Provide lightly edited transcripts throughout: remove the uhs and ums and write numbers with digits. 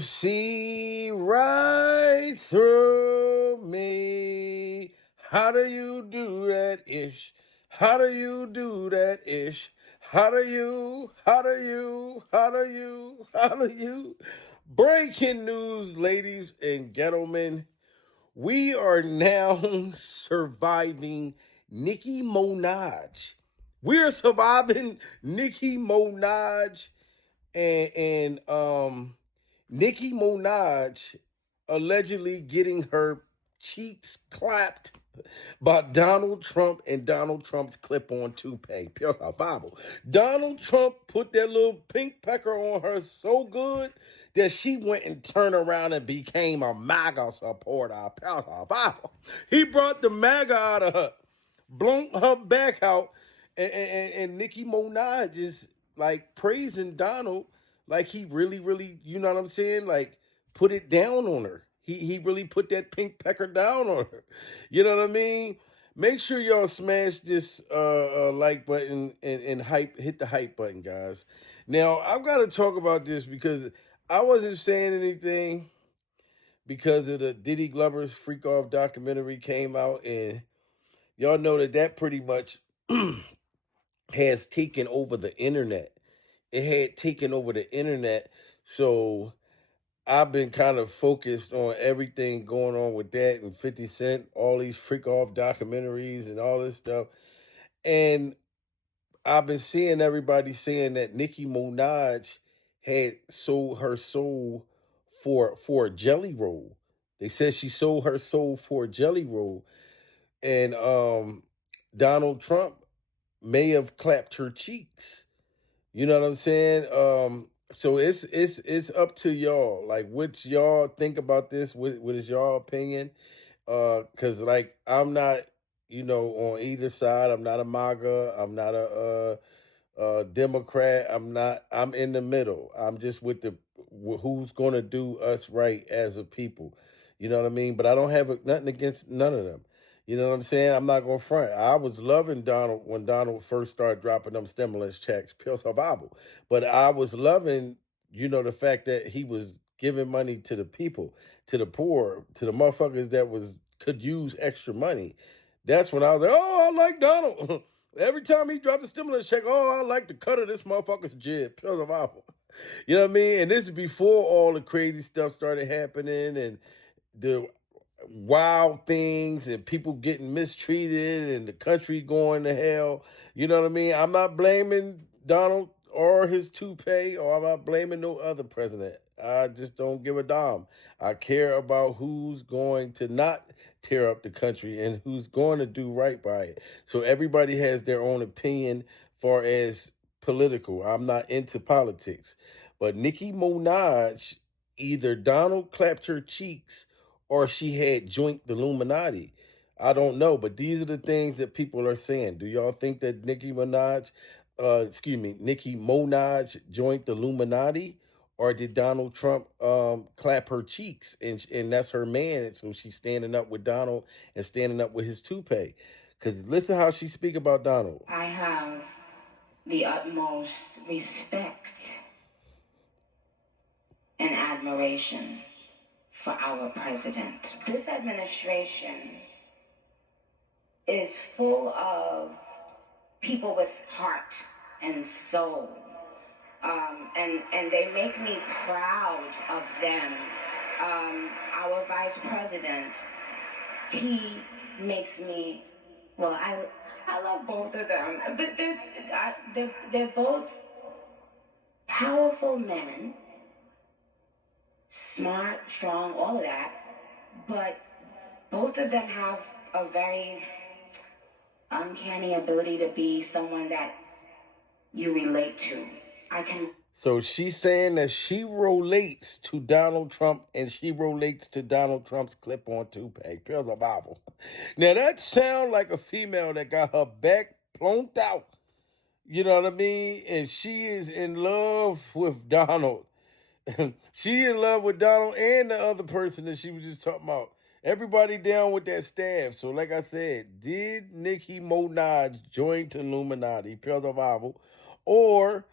see right through me. How do you do that ish? How do you do that ish? How do you, how do you, how do you, how do you? Breaking news, ladies and gentlemen. We are now surviving Nicki Minaj. We're surviving Nicki Minaj and Nicki Minaj allegedly getting her cheeks clapped by Donald Trump and Donald Trump's clip-on toupee. Pure Bible. Donald Trump put that little pink pecker on her so good that she went and turned around and became a MAGA supporter. Pure Bible. He brought the MAGA out of her, blown her back out, and Nicki Minaj is like praising Donald like he really, you know what I'm saying? Like put it down on her. He really put that pink pecker down on her. You know what I mean? Make sure y'all smash this like button and hit the hype button, guys. Now I've got to talk about this because I wasn't saying anything because of the Diddy Glover's Freak Off documentary came out, and y'all know that pretty much has taken over the internet. It had taken over the internet. So I've been kind of focused on everything going on with that and 50 Cent, all these freak off documentaries and all this stuff. And I've been seeing everybody saying that Nicki Minaj had sold her soul for a jelly roll. They said she sold her soul for a jelly roll. And Donald Trump may have clapped her cheeks. You know what I'm saying? So it's up to y'all. Like, what y'all think about this? What is y'all opinion? Cause like I'm not, on either side. I'm not a MAGA. I'm not a Democrat. I'm in the middle. I'm just with who's going to do us right as a people. You know what I mean? But I don't have nothing against none of them. You know what I'm saying? I'm not going to front. I was loving Donald when Donald first started dropping them stimulus checks, pure survival. But I was loving, the fact that he was giving money to the people, to the poor, to the motherfuckers that could use extra money. That's when I was like, oh, I like Donald. Every time he dropped a stimulus check, oh, I like the cut of this motherfucker's jib, pure survival. You know what I mean? And this is before all the crazy stuff started happening and the wild things and people getting mistreated and the country going to hell. You know what I mean? I'm not blaming Donald or his toupee, or I'm not blaming no other president. I just don't give a damn. I care about who's going to not tear up the country and who's going to do right by it. So everybody has their own opinion far as political. I'm not into politics. But Nicki Minaj, either Donald clapped her cheeks or she had joined the Illuminati. I don't know, but these are the things that people are saying. Do y'all think that Nicki Minaj joined the Illuminati? Or did Donald Trump clap her cheeks and that's her man? So she's standing up with Donald and standing up with his toupee. Because listen how she speak about Donald. I have the utmost respect and admiration for our president. This administration is full of people with heart and soul. And they make me proud of them. Our vice president, he makes me, well, I love both of them, but they're both powerful men, smart, strong, all of that, but both of them have a very uncanny ability to be someone that you relate to. So she's saying that she relates to Donald Trump and she relates to Donald Trump's clip-on toupee. Pure Bible. Now that sounds like a female that got her back plonked out. You know what I mean? And she is in love with Donald. She in love with Donald and the other person that she was just talking about. Everybody down with that staff. So like I said, did Nicki Minaj join the Illuminati, pure survival, or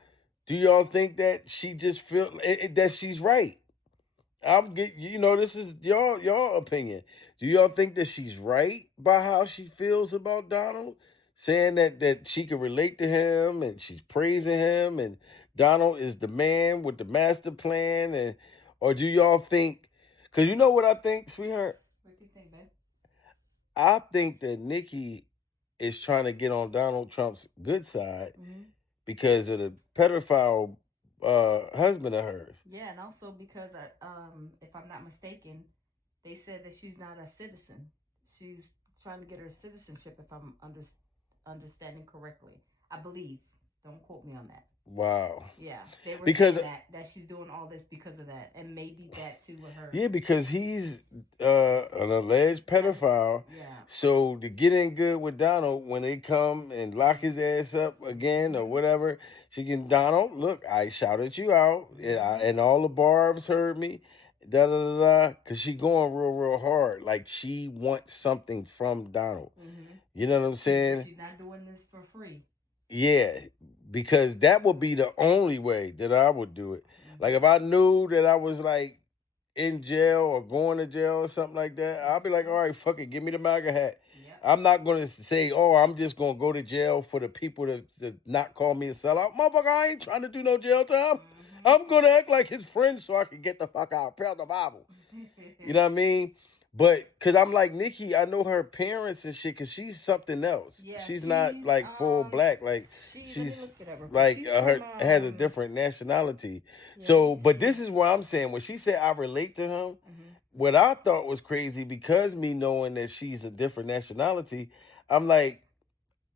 do y'all think that she just feel that she's right? this is y'all opinion. Do y'all think that she's right by how she feels about Donald, saying that she can relate to him and she's praising him and Donald is the man with the master plan, and or do y'all think? Because you know what I think, sweetheart. What do you think, babe? I think that Nicki is trying to get on Donald Trump's good side because of the pedophile husband of hers. Yeah, and also because if I'm not mistaken, they said that she's not a citizen. She's trying to get her citizenship, if I'm understanding correctly. I believe. Don't quote me on that. Wow. Yeah, they were Because saying that she's doing all this because of that, and maybe that too with her. yeah, because he's an alleged pedophile. Yeah. So to get in good with Donald when they come and lock his ass up again or whatever, she can Donald, look, I shouted you out and all the barbs heard me. Da da da da. Cause she going real hard. Like she wants something from Donald. You know what I'm saying? She's not doing this for free. Yeah, because that would be the only way that I would do it. Like if I knew that I was like in jail or going to jail or something like that, I'll be like, all right, fuck it, give me the MAGA hat. Yep. I'm not going to say, oh, I'm just going to go to jail for the people to not call me a sellout. Motherfucker, I ain't trying to do no jail time. I'm going to act like his friend so I can get the fuck out. Pray the Bible. You know what I mean? But because I'm like Nicki, I know her parents and shit because she's something else. Yeah, she's not like full black. Like she's like her has a different nationality. Yeah, so, but this is what I'm saying. When she said I relate to him, what I thought was crazy because me knowing that she's a different nationality, I'm like,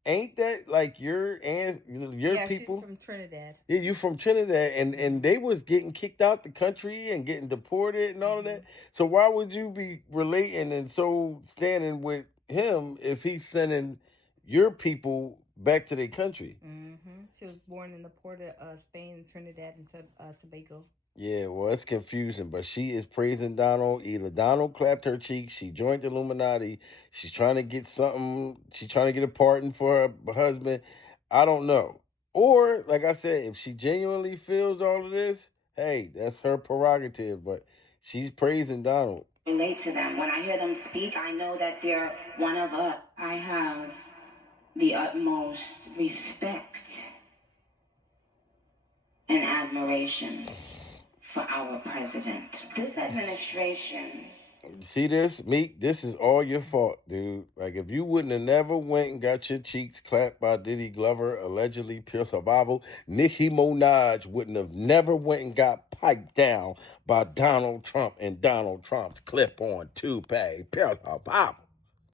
ain't that like your people? She's from Trinidad. Yeah, you from Trinidad, and they was getting kicked out the country and getting deported and all of that. So why would you be relating and so standing with him if he's sending your people back to their country? She was born in the port of Spain, Trinidad, and Tobago. Yeah, well, it's confusing, but she is praising Donald. Either Donald clapped her cheeks, she joined the Illuminati, she's trying to get something, she's trying to get a pardon for her husband. I don't know. Or, like I said, if she genuinely feels all of this, hey, that's her prerogative, but she's praising Donald. Relate to them. When I hear them speak, I know that they're one of us. I have the utmost respect and admiration for our president. This administration. See this, Meek? This is all your fault, dude. Like, if you wouldn't have never went and got your cheeks clapped by Diddy Glover, allegedly pure survival, Nicki Minaj wouldn't have never went and got piped down by Donald Trump and Donald Trump's clip-on toupee, pure survival.